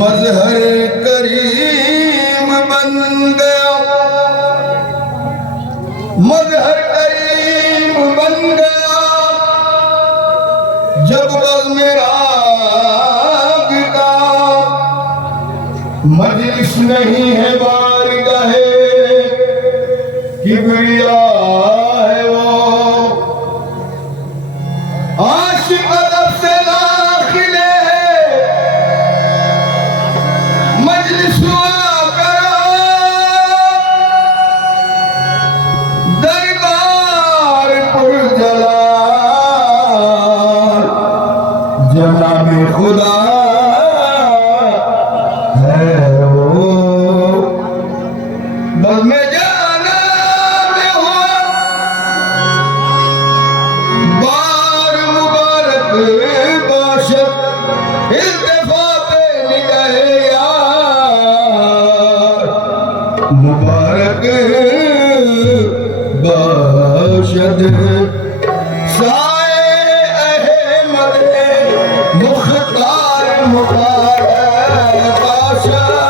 मजहर करीम बन गया, मजहर करीम बन गया जब बज़्म राग का मजलिस नहीं है बारगाहे किबरिया है वो आशिक अदब से दाखिले मजलिस हुआ करो दरबार पुरजलाल जनाब खुदा है वो बस में जाना में हुआ बार मुबारक बाशत इल्तिफाते निगाहे यार मुबारक बाशत साए अहमद मुख्तार मुबारक बाशत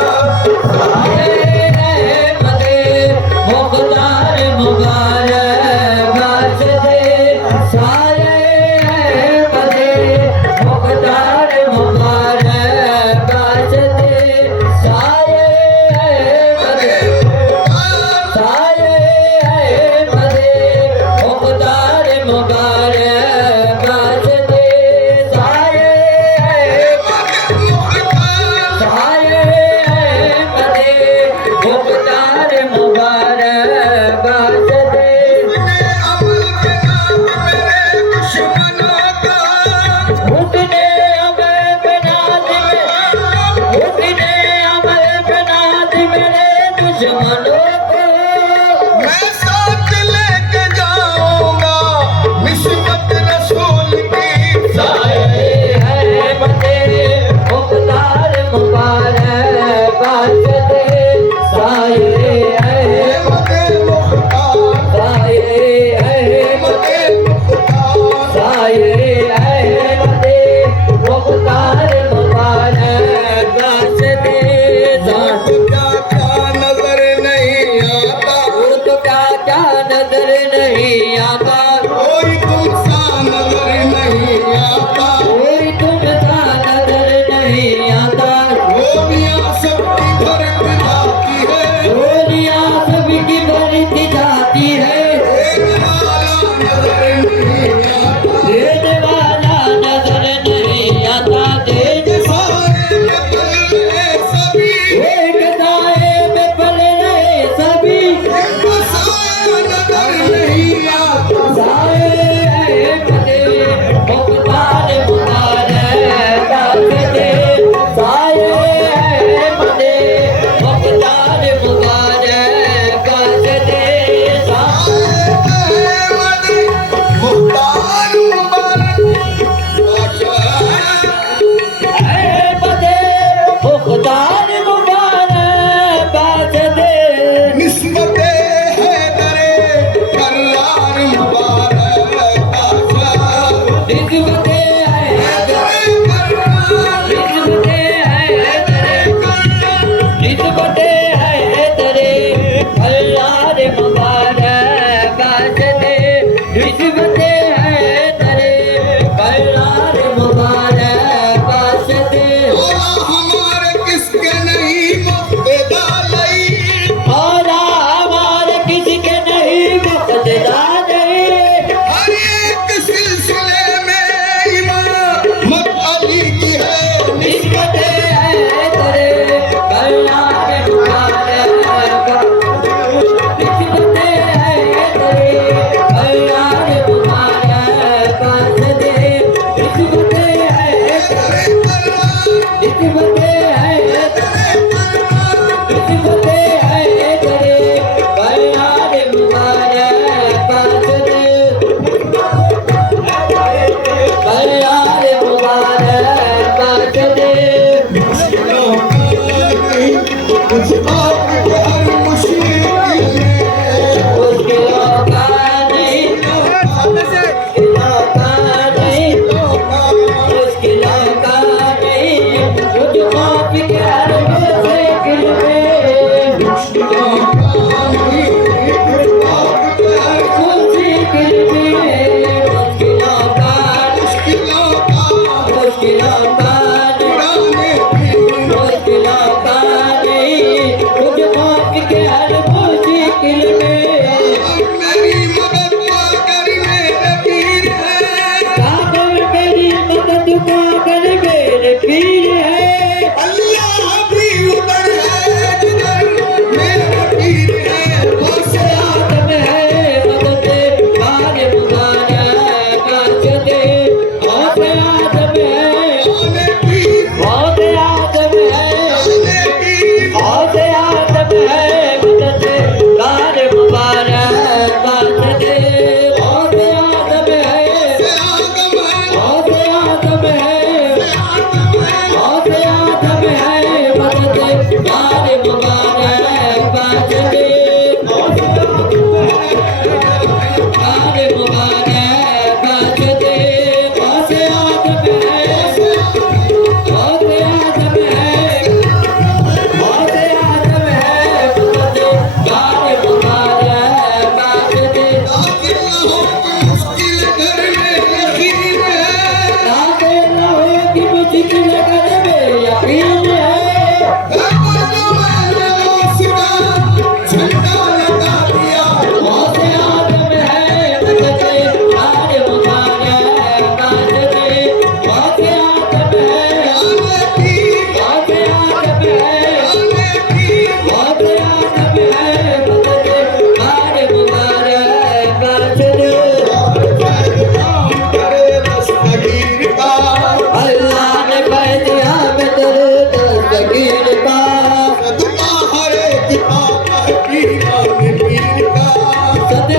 Thank you.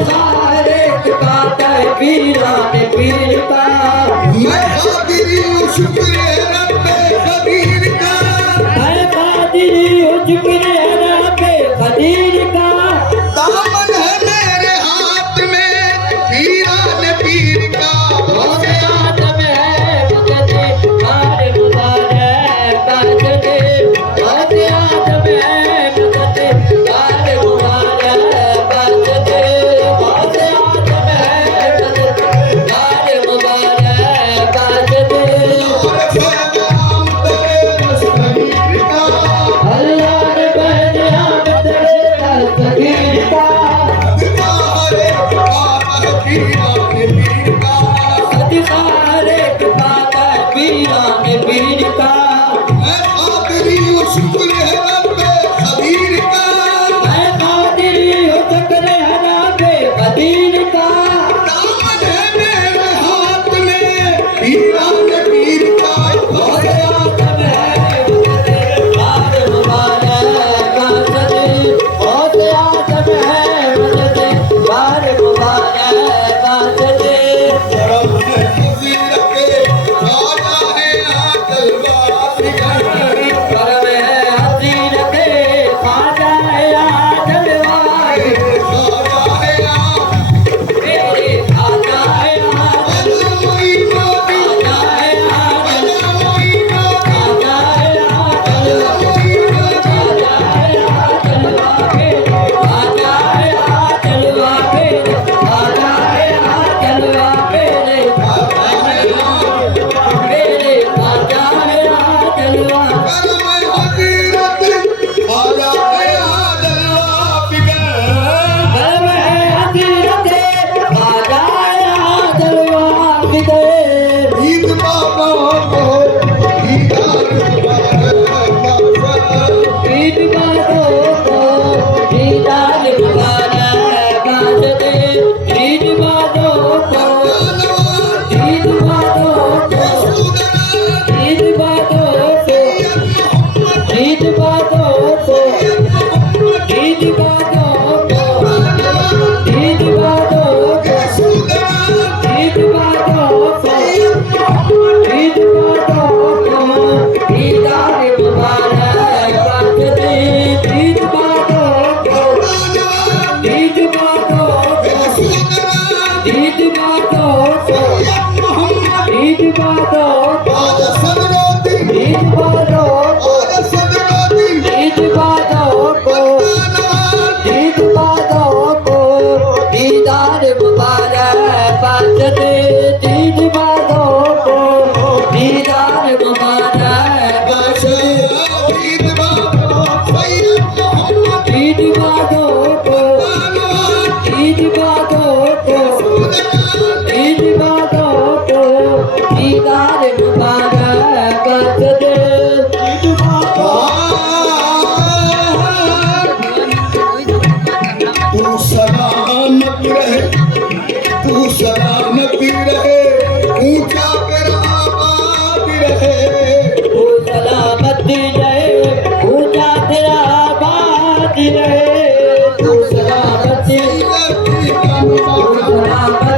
सारे पाता पीरा ने पीर का मैं कादिरी हूँ शुक्र है रब्बे कबीर का मैं कादिरी हूँ शुक्र है रब्बे कबीर का दामन है मेरे हाथ में पीरा ने पीर का मोरे आदम है बजते कार मुबारक बजते मोरे आदम है बजते कार मुबारक बजते मोरे आदम है बजते कार मुबारक बजते और सलाम तेरे मुस्तकीर का अल्लाह ने बहनिया बदले तकदीर का तुम्हारे पास पीरा ने पीर का अधिकारे के पाता पीरा ने पीर का मैं कादिरी हूँ शुक्र है रब्बे कबीर का मैं कादिरी हूँ चक्र हरा पे कबीर का दामन है मेरे हाथ में पीरा ने पीर का मोरे आदम है बजते कार मुबारक बजते मोरे आदम है बजते कार मुबारक बजते करम है फजीलत के राजा है आकलवा फिगर करम है हसीन के खाजा है आजलवार राजा है मेरे खाजा है आजल अलमुई नबी खाजा है आजल अलमुई नबी खाजा है आजल अलमुई नबी खाजा है आजल वाके खाजा है आजल वाके खाजा है आजल वाके मेरे खाजा है आजल वाके करम है हजीरत राजा है आकलवा फिगर करम है हसीरते खाजा है आजल वाके ईद बाबा को दीदार मुबारक ईद बातों को दीदार मुबारक बाजते ईद बातों को ईद बातों को ईद बातों को ईद बातों को ईद बातों को ईद बातों को ईद बातों को ईद बातों को दीदार मुबारक बाजते ईद बातों को ईद बातों को ईद बातों को ईद बातों को ईद बातों को ईद बातों को ईद बातों को दीदार मुबारक बाजते ईद बातों को दीदार मुबारक बाजते ईद बातों को ईद बातों को ईद बातों को दीदार मुबारक बाजते ईद तू सलामत रहे तू सलामत रहे ऊंचा तेरा आबाद रहे तू सलामती रहे ऊंचा तेरा आबाद रहे तू सलामती तू सलामती सलामती तू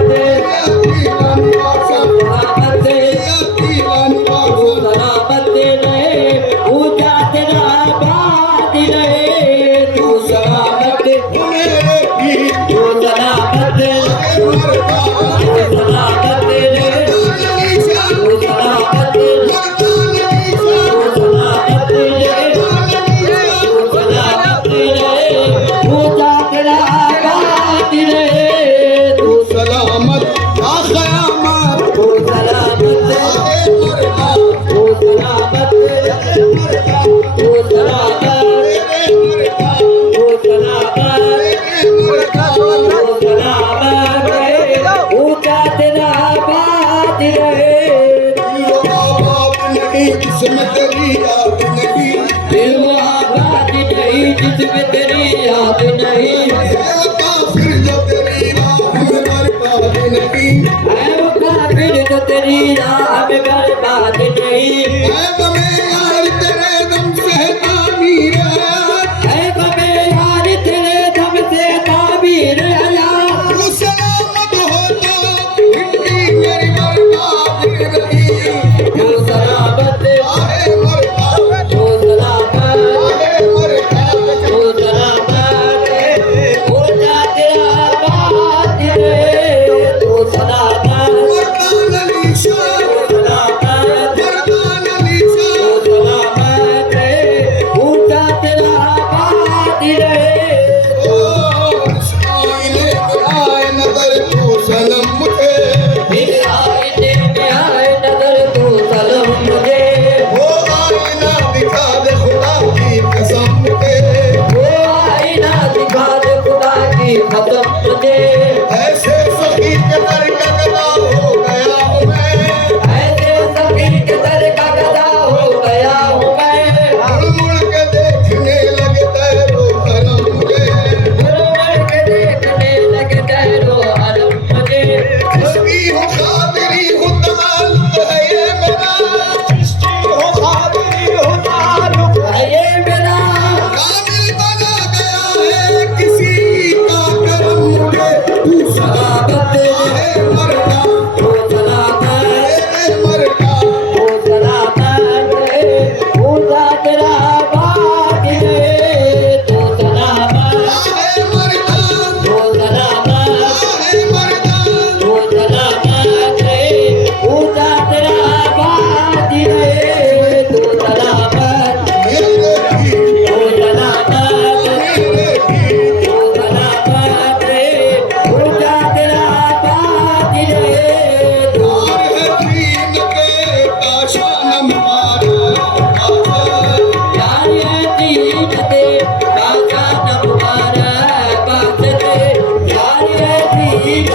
सलामती रहे ऊंचा तेरा आबाद रहे तू सलामती तू सलामती तू सलामती रहे तू सलामती सलामत आखयामत जिसमें तेरी याद नहीं जिसमें तेरी याद नहीं काफिर जो तेरी राह में बर्बाद नहीं है वो काफिर जो तेरी राह में बर्बाद नहीं है गमे यार तेरे दम से तामीर है गमे यार तेरे दम से ताबीर हयात आदम दे ऐसे सभी के दर का गदा हो गया हूँ मैं ऐसे सभी के दर का गदा हो गया हूँ मैं मुड़ मुड़ के देखने लगे तेरो करम मुझे मुड़ के देखने लगे तेरो हरम मुझे खुशबी हूँ खातिरी हूँ ताल्लुक है ये मेरा है ये मेरा काबिल बना गया है किसी का करम मुझे तू सलामत है मरना ओ सलामत तेरे मरना ओ सलामत पूजा तेरा बाग है तो सलामत है मरना ओ सलामत है मरना ओ सलामत पूजा तेरा बाग है तो सलामत मेरे भी ओ सलामत मेरे भी ओ सलामत पूजा तेरा बाग है तो और है दीन के काशान मारा यार ये दीन दे बाजा न मुबारक बात दे यार ये दीन